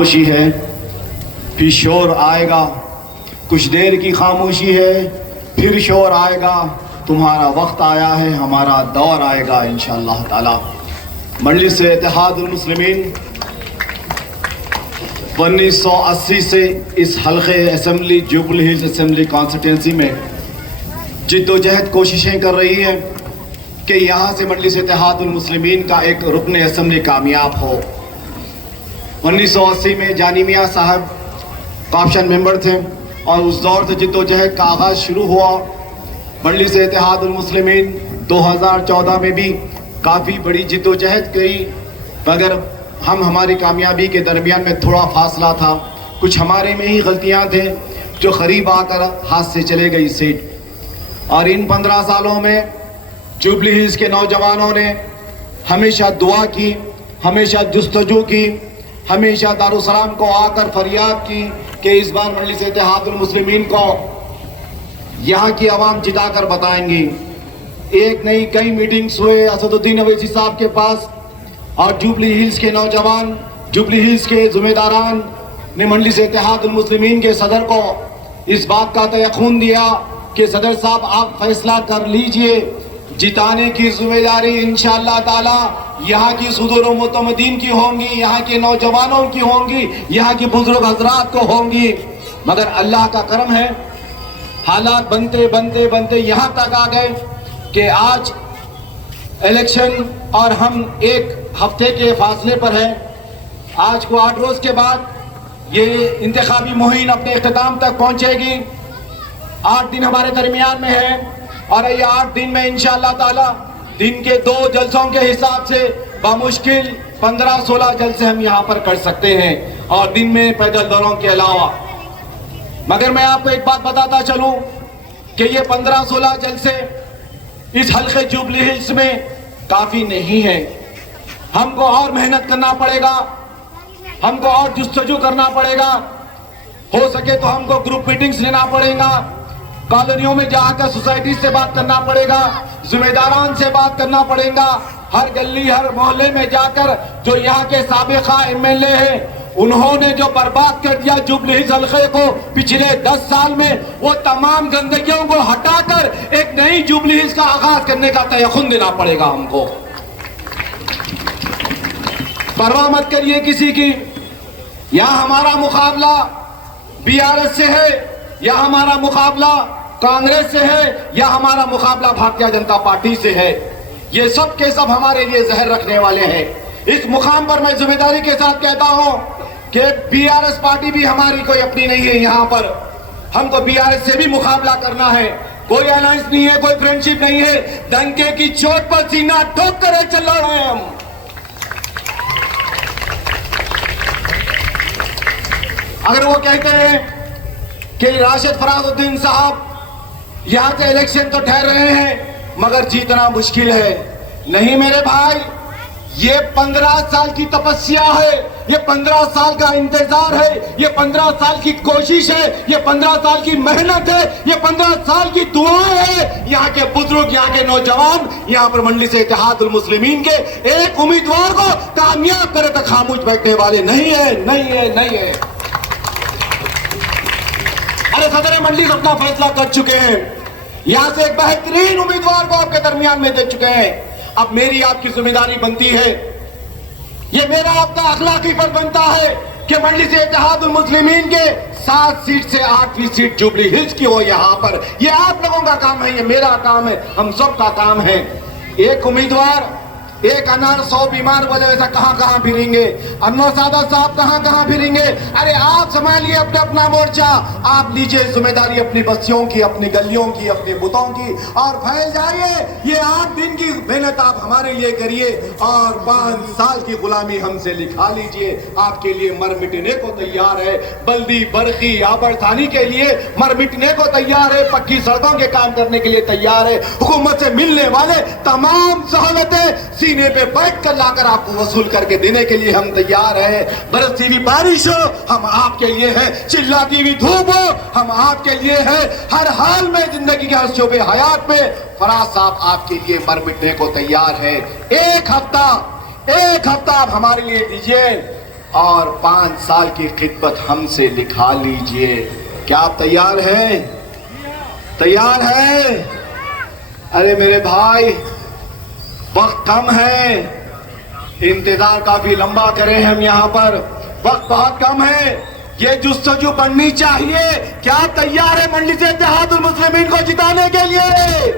خاموشی ہے پھر شور آئے گا، کچھ دیر کی خاموشی ہے پھر شور آئے گا، تمہارا وقت آیا ہے ہمارا دور آئے گا انشاءاللہ تعالی۔ مجلس اتحاد المسلمین 1980 سے اس حلقے assembly jubilee Hills assembly constituency میں جد و جہد کوششیں کر رہی ہے کہ یہاں سے مجلس اتحاد المسلمین کا ایک رکن اسمبلی کامیاب ہو۔ 1980 میں جانی میاں صاحب کاپشن ممبر تھے اور اس دور سے جد و جہد کا آغاز شروع ہوا۔ مجلس اتحاد المسلمین 2014 میں بھی کافی بڑی جد و جہد کی، مگر ہماری کامیابی کے درمیان میں تھوڑا فاصلہ تھا، کچھ ہمارے میں ہی غلطیاں تھے جو قریب آ کر ہاتھ سے چلے گئی سیٹ۔ اور ان 15 سالوں میں جوبلی ہلز کے نوجوانوں نے ہمیشہ دعا کی، ہمیشہ جستجو کی، ہمیشہ دارالسلام کو آ کر فریاد کی کہ اس بار مجلس اتحاد المسلمین کو یہاں کی عوام جتا کر بتائیں گی۔ ایک نہیں کئی میٹنگز ہوئے اسد الدین اویسی صاحب کے پاس، اور جوبلی ہلز کے نوجوان، جوبلی ہلز کے ذمہ داران نے مجلس اتحاد المسلمین کے صدر کو اس بات کا تیقن دیا کہ صدر صاحب آپ فیصلہ کر لیجئے، جتانے کی ذمہ داری انشاءاللہ تعالی یہاں کی صدور و متمدین کی ہوں گی، یہاں کے نوجوانوں کی ہوں گی، یہاں کی بزرگ حضرات کو ہوں گی۔ مگر اللہ کا کرم ہے، حالات بنتے بنتے بنتے یہاں تک آ گئے کہ آج الیکشن اور ہم ایک ہفتے کے فاصلے پر ہیں۔ آج کو 8 روز کے بعد یہ انتخابی مہم اپنے اختتام تک پہنچے گی۔ 8 دن ہمارے درمیان میں ہے، اور یہ 8 دن میں انشاءاللہ تعالی دن کے 2 جلسوں کے حساب سے بمشکل 15-16 جلسے ہم یہاں پر کر سکتے ہیں، اور دن میں پیدل دوروں کے علاوہ۔ مگر میں آپ کو ایک بات بتاتا چلوں کہ یہ 15-16 جلسے اس حلقے جوبلی ہلز میں کافی نہیں ہے، ہم کو اور محنت کرنا پڑے گا، ہم کو اور جستجو کرنا پڑے گا، ہو سکے تو ہم کو گروپ میٹنگز لینا پڑے گا، کالونیوں میں جا کر سوسائٹی سے بات کرنا پڑے گا، ذمہ داران سے بات کرنا پڑے گا، ہر گلی ہر محلے میں جا کر جو یہاں کے سابقہ MLA ہیں انہوں نے جو برباد کر دیا جوبلی ہلز حلقے کو پچھلے 10 سال میں، وہ تمام گندگیوں کو ہٹا کر ایک نئی جوبلی ہلز کا آغاز کرنے کا تیقن دینا پڑے گا ہم کو۔ پرواہ مت کریے کسی کی، یہاں ہمارا مقابلہ BRS سے ہے، یا ہمارا مقابلہ کانگریس سے ہے، یا ہمارا مقابلہ بھارتیہ جنتا پارٹی سے ہے، یہ سب کے سب ہمارے لیے زہر رکھنے والے ہیں۔ اس مقام پر میں ذمہ داری کے ساتھ کہتا ہوں کہ BRS پارٹی بھی ہماری کوئی اپنی نہیں ہے، یہاں پر ہم کو BRS سے بھی مقابلہ کرنا ہے، کوئی الائنس نہیں ہے، کوئی فرینڈشپ نہیں ہے، ڈنکے کی چوٹ پر سینہ ٹھوک کر چل رہے ہیں ہم۔ اگر وہ کہتے ہیں کہ راشد فراز الدین صاحب یہاں سے الیکشن تو ٹھہر رہے ہیں مگر جیتنا مشکل ہے، نہیں میرے بھائی، یہ 15 سال کی تپسیا ہے، یہ 15 سال کا انتظار ہے، یہ 15 سال کی کوشش ہے، یہ 15 سال کی محنت ہے، یہ 15 سال کی دعائیں ہیں۔ یہاں کے بزرگ، یہاں کے نوجوان یہاں پر مجلس اتحاد المسلمین کے ایک امیدوار کو کامیاب کرے تک خاموش بیٹھنے والے نہیں ہے، نہیں ہے، نہیں ہے۔ ارے صدر مجلس اپنا فیصلہ کر چکے ہیں، یہاں سے ایک بہترین امیدوار کو آپ کے درمیان میں دے چکے ہیں۔ اب میری آپ کی ذمہ داری بنتی ہے، یہ میرا آپ کا اخلاقی فرض بنتا ہے کہ مجلس اتحاد المسلمین کے 7 سیٹ سے 8ویں سیٹ جوبلی ہلز کی ہو یہاں پر۔ یہ آپ لوگوں کا کام ہے، یہ میرا کام ہے، ہم سب کا کام ہے۔ ایک امیدوار، ایک انار 100 بیمار والے ویسا کہاں کہاں پھریں گے، انور سادات صاحب کہاں کہاں پھریں گے۔ ارے آپ سنبھالیے اپنا اپنا مورچہ، آپ لیجئے ذمہ داری اپنی بستیوں کی، اپنی گلیوں کی، اپنے بتوں کی، اور پھیل جائیے۔ یہ 8 دن کی محنت آپ ہمارے لیے کریے، اور 5 سال کی غلامی ہم سے لکھا لیجئے۔ آپ کے لیے مر مٹنے کو تیار ہے، بلدی برقی آبر ثانی کے لیے مر مٹنے کو تیار ہے، پکی سڑکوں کے کام کرنے کے لیے تیار ہے۔ حکومت سے ملنے والے تمام سہولتیں سینے پہ بیٹھ کر لا کر آپ کو وصول کر کے دینے کے لیے ہم تیار ہیں۔ برستی ہوئی بارش ہو ہم آپ کے لیے ہیں، چلاتی ہوئی دھوپ ہو ہم آپ کے لیے ہیں، ہر حال میں زندگی کے ہر شعبے حیات میں فراز صاحب آپ کے لیے مر مٹنے کو تیار ہے۔ ایک ہفتہ آپ ہمارے لیے دیجئے، اور 5 سال کی خدمت ہم سے لکھا لیجئے. کیا آپ تیار ہیں؟ تیار ہیں؟ ارے میرے بھائی وقت کم ہے, انتظار کافی لمبا کرے ہم یہاں پر, وقت بہت کم ہے, یہ جستجو بڑھنی چاہیے. کیا تیار ہے مجلس اتحاد المسلمین کو جتانے کے لیے؟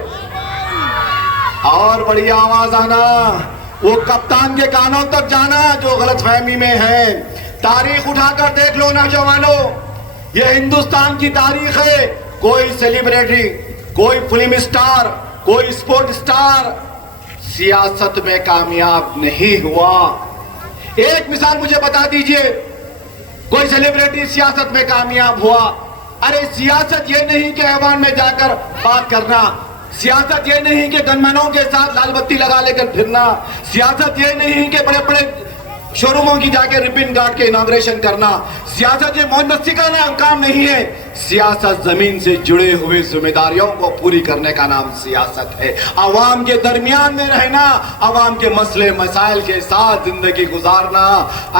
اور بڑی آواز آنا, وہ کپتان کے کانوں تک جانا جو غلط فہمی میں ہے. تاریخ اٹھا کر دیکھ لو نوجوانوں, یہ ہندوستان کی تاریخ ہے. کوئی سیلیبریٹی, کوئی فلم اسٹار, کوئی اسپورٹ اسٹار سیاست میں کامیاب نہیں ہوا. ایک مثال مجھے بتا دیجئے, کوئی سیلیبریٹی سیاست میں کامیاب ہوا. ارے سیاست یہ نہیں کہ ایوان میں جا کر بات کرنا, سیاست یہ نہیں کہ گنمینوں کے ساتھ لال بتی لگا لے کر پھرنا, سیاست یہ نہیں کہ بڑے بڑے شو روموں کی جا کے ربن کاٹ کے اناگریشن کرنا, سیاست یہ موج مستی کا کام نہیں ہے. سیاست زمین سے جڑے ہوئے ذمہ داریوں کو پوری کرنے کا نام سیاست ہے. عوام کے درمیان میں رہنا, عوام کے مسئلے مسائل کے ساتھ زندگی گزارنا.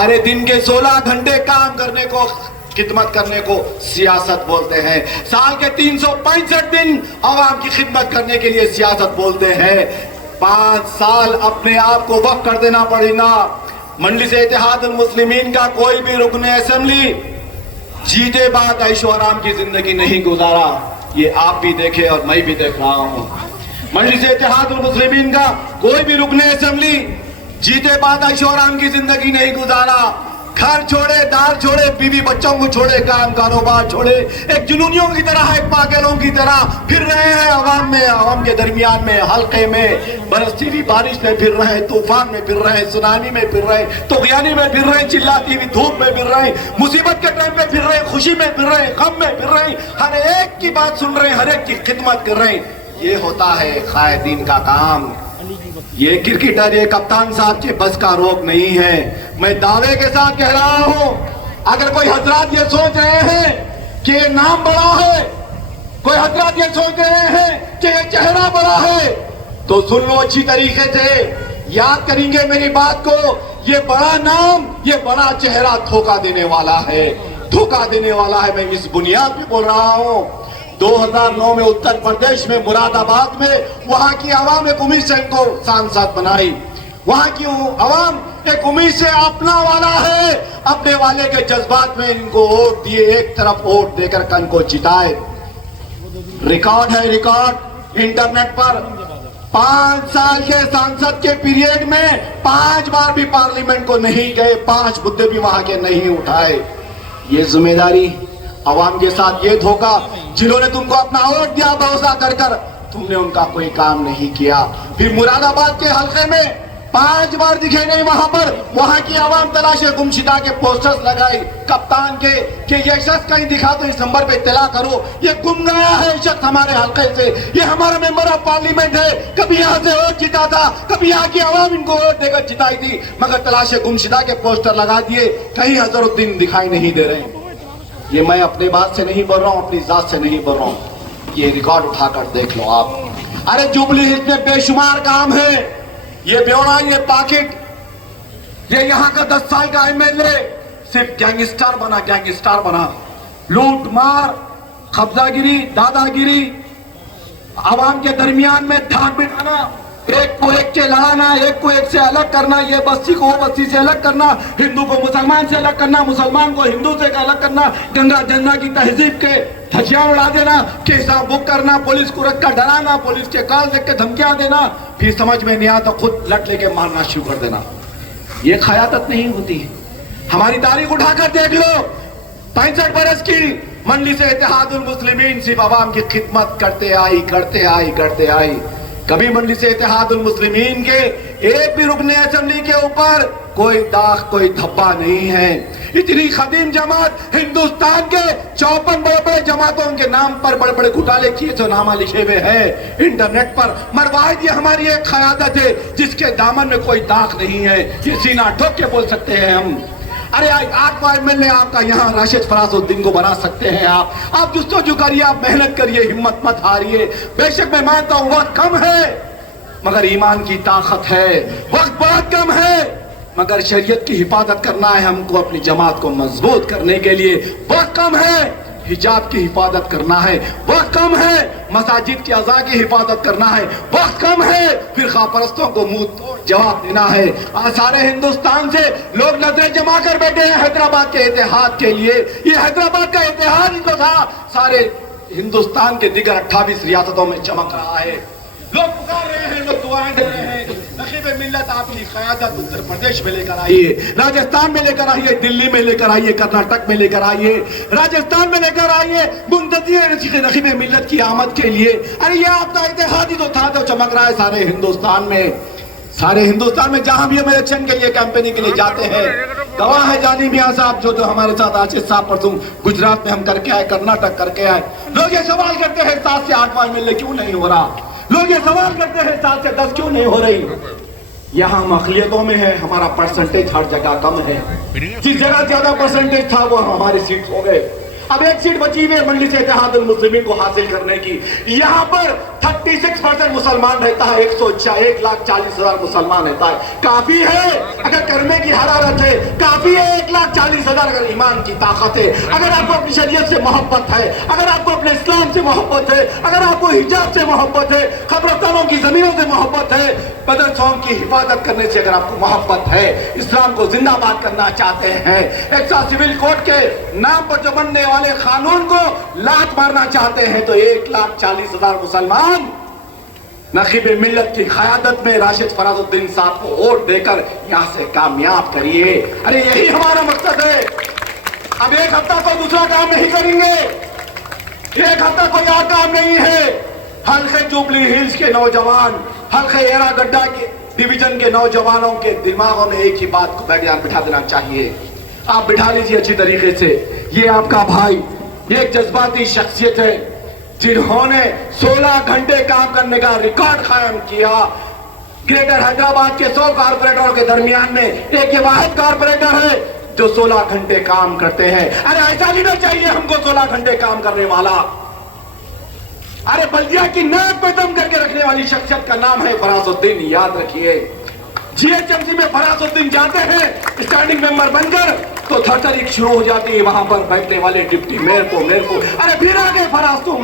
ارے دن کے 16 گھنٹے کام کرنے کو, خدمت کرنے کو سیاست بولتے ہیں. سال کے 365 دن عوام کی خدمت کرنے کے لیے سیاست بولتے ہیں. 5 سال اپنے آپ کو وقف کر دینا پڑے گا. مجلس اتحاد المسلمین کا کوئی بھی رکن اسمبلی جیتے بعد عیش و آرام کی زندگی نہیں گزارا. یہ آپ بھی دیکھے اور میں بھی دیکھ رہا ہوں. مجلس اتحاد المسلمین کا کوئی بھی رکن اسمبلی جیتے بعد عیش و آرام کی زندگی نہیں گزارا. گھر چھوڑے, دار چھوڑے, بیوی بچوں کو چھوڑے, کام کاروبار چھوڑے, ایک جنونیوں کی طرح, ایک پاگلوں کی طرح پھر رہے ہیں عوام میں, عوام کے درمیان میں, حلقے میں, برستی ہوئی بارش میں پھر رہے ہیں, طوفان میں پھر رہے ہیں, سونامی میں پھر رہے ہیں, طغیانی میں پھر رہے ہیں, چلاتی ہوئی دھوپ میں پھر رہے ہیں, مصیبت کے ٹائم میں پھر رہے ہیں, خوشی میں پھر رہے ہیں, غم میں پھر رہے ہیں, ہر ایک کی بات سن رہے ہیں, ہر ایک کی خدمت کر رہے ہیں. یہ ہوتا ہے قائدین کا کام. یہ کرکٹر, یہ کپتان صاحب کے بس کا روک نہیں ہے. میں دعوے کے ساتھ کہہ رہا ہوں, اگر کوئی حضرات یہ سوچ رہے ہیں کہ یہ نام بڑا ہے, کوئی حضرات یہ سوچ رہے ہیں کہ یہ چہرہ بڑا ہے, تو سن لو اچھی طریقے سے, یاد کریں گے میری بات کو. یہ بڑا نام, یہ بڑا چہرہ دھوکہ دینے والا ہے, دھوکہ دینے والا ہے. میں اس بنیاد پہ بول رہا ہوں, 2009 میں اتر پردیش میں مراد آباد میں وہاں کی عوام ایک امید سے ان کو سانسد بنائی. وہاں کی عوام ایک امید سے اپنا والا ہے, اپنے والے کے جذبات میں ان کو ووٹ دیے, ایک طرف ووٹ دے کر کن کو جتائے. ریکارڈ ہے, ریکارڈ انٹرنیٹ پر, 5 سال کے سانسد کے پیریڈ میں 5 بار بھی پارلیمنٹ کو نہیں گئے, 5 مدے بھی وہاں کے نہیں اٹھائے. یہ ذمہ داری عوام کے ساتھ, یہ دھوکہ, جنہوں نے تم کو اپنا ووٹ دیا بھروسہ کر کر, تم نے ان کا کوئی کام نہیں کیا. پھر مراد آباد کے حلقے میں 5 بار دکھے نہیں وہاں پر, وہاں کی عوام تلاشے گمشدہ کے پوسٹرز لگائی کپتان کے کہ یہ شخص کہیں دکھا تو اس نمبر پہ اطلاع کرو, یہ گم گیا ہے شخص ہمارے حلقے سے, یہ ہمارا ممبر آف پارلیمنٹ ہے, کبھی یہاں سے ووٹ جیتا تھا, کبھی یہاں کی عوام ان کو ووٹ دے کر جتائی تھی, مگر تلاشے گمشدہ کے پوسٹر لگا دیے, کہیں اظہر الدین دکھائی نہیں دے رہے. یہ میں اپنے بات سے نہیں بول رہا ہوں, اپنی ذات سے نہیں بول رہا ہوں, یہ ریکارڈ اٹھا کر دیکھ لو آپ. ارے جوبلی ہلز میں بے شمار کام ہے, یہ بیوڑا, یہ پاکٹ, یہ یہاں کا 10 سال کا MLA صرف گینگسٹر بنا, گینگسٹر بنا, لوٹ مار, قبضہ گیری, دادا گیری, عوام کے درمیان میں دھاک بٹھانا, ایک کو ایک کے لڑانا, ایک کو ایک سے الگ کرنا, یہ بستی کو وہ بستی سے الگ کرنا, ہندو کو مسلمان سے الگ کرنا, مسلمان کو ہندو سے الگ کرنا, گنگا جمنا کی تہذیب کے دھجیاں اڑا دینا, کیسا بک کرنا, پولیس کو رکھ کر ڈرانا, پولیس کے کال دیکھ کے دھمکیاں دینا, پھر سمجھ میں نہیں آتا خود لٹ لے کے مارنا شروع کر دینا. یہ قیادت نہیں ہوتی. ہماری تاریخ اٹھا کر دیکھ لو, 65 برس کی مجلس اتحاد المسلمین صرف عوام کی خدمت کرتے آئی, کرتے آئی, کرتے آئی. کبھی مجلس اتحاد المسلمین کے ایک بھی رکن اسمبلی کے اوپر کوئی داغ, کوئی دھبا نہیں ہے. اتنی قدیم جماعت ہندوستان کے 54 بڑے بڑے جماعتوں کے نام پر بڑے بڑے گھوٹالے کیے تو نامہ لکھے ہوئے ہیں انٹرنیٹ پر. مرواحد یہ ہماری ایک قیادت ہے جس کے دامن میں کوئی داغ نہیں ہے, یہ سینہ ٹھوک کے بول سکتے ہیں ہم. ارے آپ کو MLA آپ کا یہاں راشد فراز الدین کو بنا سکتے ہیں, آپ جستجو کریے, آپ محنت کریے, ہمت مت ہاریے. بے شک میں مانتا ہوں وقت کم ہے, مگر ایمان کی طاقت ہے. وقت بہت کم ہے, مگر شریعت کی حفاظت کرنا ہے ہم کو، اپنی جماعت کو مضبوط کرنے کے لیے وقت کم ہے، حجاب کی حفاظت کرنا ہے وقت کم ہے، مساجد کی اعضاء کی حفاظت کرنا ہے وقت کم ہے، فرقہ پرستوں کو منہ توڑ جواب دینا ہے۔ سارے ہندوستان سے لوگ نظریں جما کر بیٹھے ہیں حیدرآباد کے اتحاد کے لیے، یہ حیدرآباد کا اتحاد ہی تو تھا، سارے ہندوستان کے دیگر 28 ریاستوں میں چمک رہا ہے۔ لوگ پکار رہے ہیں، لوگ دعائیں دے رہے ہیں، نقیب ملت اپنی قیادت اتر پردیش میں لے کر آئیے، راجستھان میں لے کر آئیے، دلی میں لے کر آئیے، کرناٹک میں لے کر آئیے، راجستھان میں لے کر آئیے، منتظر نقیب ملت کی آمد کے لیے۔ ارے یہ آپ کا اتحاد ہی تو تھا جو چمک رہا ہے سارے ہندوستان میں۔ سارے ہندوستان میں جہاں بھی ہم الیکشن کے لیے کیمپیننگ کے لیے جاتے ہیں، گواہ ہے جانی میاں صاحب جو ہمارے ساتھ آشیش صاحب پرسوں گجرات میں ہم کر کے آئے، کرناٹک کر کے آئے، لوگ یہ سوال کرتے ہیں 7 سے 8 MLA کیوں نہیں ہو رہا، لوگ یہ سوال کرتے ہیں 7 سے 10 کیوں نہیں ہو رہی۔ یہاں ہم اقلیتوں میں ہیں، ہمارا پرسنٹیج ہر جگہ کم ہے، جس جگہ زیادہ پرسنٹیج تھا وہ ہماری سیٹ ہو گئے، اب ایک سیٹ بچی ہوئی ہے مجلس اتحاد المسلمین کو حاصل کرنے کی۔ یہاں پر 36% مسلمان رہتا ہے، 1,40,000 مسلمان رہتا ہے، کافی ہے اگر کرنے کی حرارت ہے، کافی ہے 1,40,000 اگر ایمان کی طاقت ہے، اگر آپ کو اپنی شریعت سے محبت ہے، اگر آپ کو اپنے اسلام سے محبت ہے، اگر آپ کو حجاب سے محبت ہے، قبرستانوں کی زمینوں سے محبت ہے، مدرسوں کی حفاظت کرنے سے اگر آپ کو محبت ہے، اسلام کو زندہ باد کرنا چاہتے ہیں، ایکسا سول کوڈ کے نام پر جو بننے والے قانون کو لات مارنا چاہتے ہیں، تو 1,40,000 مسلمان نقیب ملت کی قیادت میں راشد فراز الدین صاحب کو ووٹ دے کر یہاں سے کامیاب کریے۔ ارے یہی ہمارا مقصد ہے۔ اب ایک ہفتہ کوئی دوسرا کام نہیں کریں گے، ایک ہفتہ کوئی اور کام نہیں ہے۔ حلقہ جوبلی ہلز کے نوجوان، حلقہ ایرا گڈھا کے ڈویژن کے نوجوانوں کے دماغوں میں ایک ہی بات کو بٹھا دینا چاہیے، آپ بٹھا لیجئے اچھی طریقے سے، یہ آپ کا بھائی، یہ ایک جذباتی شخصیت ہے جنہوں نے 16 گھنٹے کام کرنے کا ریکارڈ قائم کیا۔ گریٹر حیدرآباد کے 100 کارپوریٹروں کے درمیان میں ایک یہ واحد کارپوریٹر ہے جو 16 گھنٹے کام کرتے ہیں۔ ارے ایسا لیڈر چاہیے ہم کو 16 گھنٹے کام کرنے والا۔ ارے بلدیہ کی ناک پہ دم کر کے رکھنے والی شخصیت کا نام ہے فراز الدین، یاد رکھیے۔ جی ایچ ایم سی میں فراز الدین جاتے ہیں اسٹینڈنگ ممبر بن کر تو تھرتھری شروع ہو جاتی ہے وہاں پر بیٹھنے والے ڈپٹی میئر کو۔ ارے پھر آگے فراز تم،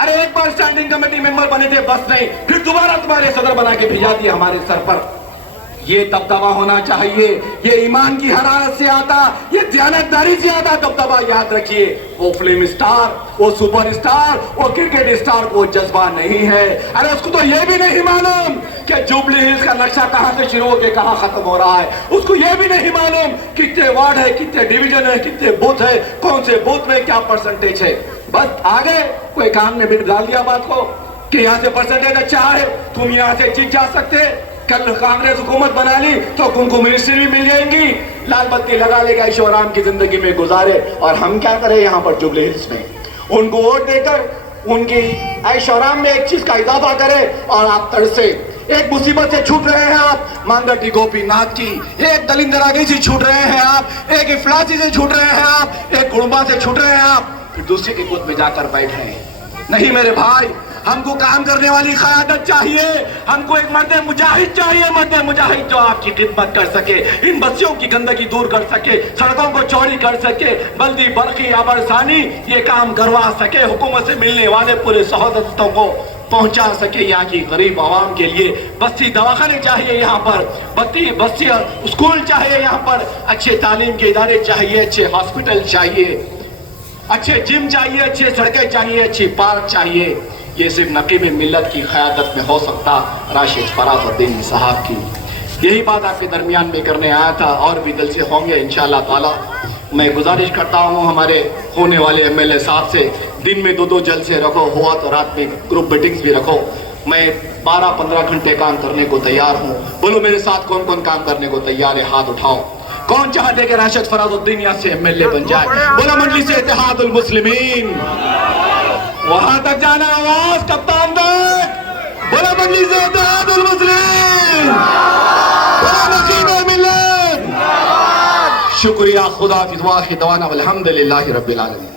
ارے ایک بار اسٹینڈنگ کمیٹی ممبر بنے تھے بس نہیں، پھر دوبارہ تمہارے صدر بنا کے بھیجا دیا ہمارے سر پر۔ یہ دبدبا ہونا چاہیے، یہ ایمان کی حرارت سے آتا، یہ دیانتداری سے آتا دبدبا، یاد رکھیے۔ وہ فلم اسٹار، وہ سپر اسٹار، وہ کرکٹ اسٹار کو جذبہ نہیں ہے۔ ارے اس کو تو یہ بھی نہیں معلوم کہ جوبلی ہلز کا نقشہ کہاں سے شروع ہو کے کہاں ختم ہو رہا ہے، اس کو یہ بھی نہیں معلوم کتنے وارڈ ہے، کتنے ڈویژن ہے، کتنے بوتھ ہے، کون سے بوتھ میں کیا پرسنٹیج ہے۔ بس آگے کوئی کام میں بھی ڈال دیا بات کو کہ یہاں سے پرسنٹیج اچھا ہے، تم یہاں سے جیت جا سکتے، کل کانگریس حکومت بنا لی تو ان کو منسٹری بھی مل جائیں گی، لال بتی لگا لے گا، عیش و آرام کی زندگی میں گزارے، اور ہم کیا کریں یہاں پر جوبلی ہلز میں ان کو ووٹ دے کر ان کی عیش و آرام میں ایک چیز کا اضافہ کرے اور آپ تڑسے۔ ایک مصیبت سے چھوٹ رہے ہیں آپ، مانگٹی گوپی ناتھ کی، ایک دلندراگی سے چھوٹ رہے ہیں آپ، ایک افلاسی سے چھوٹ رہے ہیں آپ، ایک گڑمبا سے چھوٹ رہے ہیں آپ، پھر دوسرے کی گود میں جا کر بیٹھ رہے ہیں۔ نہیں میرے بھائی، ہم کو کام کرنے والی قیادت چاہیے، ہم کو ایک مرد مجاہد چاہیے، مرد مجاہد جو آپ کی خدمت کر سکے، ان بستیوں کی گندگی دور کر سکے، سڑکوں کو چوڑی کر سکے، بلدی برقی آبرسانی یہ کام کروا سکے، حکومت سے ملنے والے پورے سہولتوں کو پہنچا سکے یہاں کی غریب عوام کے لیے۔ بستی دواخانے چاہیے یہاں پر، بستی اسکول چاہیے یہاں پر، اچھے تعلیم کے ادارے چاہیے، اچھے ہاسپٹل چاہیے، اچھے جم چاہیے، اچھے سڑکیں چاہیے، اچھی پارک چاہیے۔ یہ صرف نقیب ملت کی قیادت میں ہو سکتا، راشد فراز الدین صاحب کی۔ یہی بات آپ کے درمیان میں کرنے آیا تھا، اور بھی دل سے ہوں گے انشاءاللہ تعالی۔ میں گزارش کرتا ہوں ہمارے ہونے والے MLA صاحب سے، دن میں 2 جلسے رکھو، ہوا تو رات میں گروپ میٹنگز بھی رکھو۔ میں 12-15 گھنٹے کام کرنے کو تیار ہوں۔ بولو میرے ساتھ کون کون کام کرنے کو تیار ہے، ہاتھ اٹھاؤ۔ کون چاہتے کہ راشد فراز الدین یہاں سے MLA بن جائے؟ بولو مجلس اتحاد المسلمین، وہاں تک جانا آواز کپتان تک، بولو مجلس اتحاد المسلمین، بولو نقیب ملت۔ شکریہ، خدا حافظ، واخر دعوانا والحمدللہ رب العالمین۔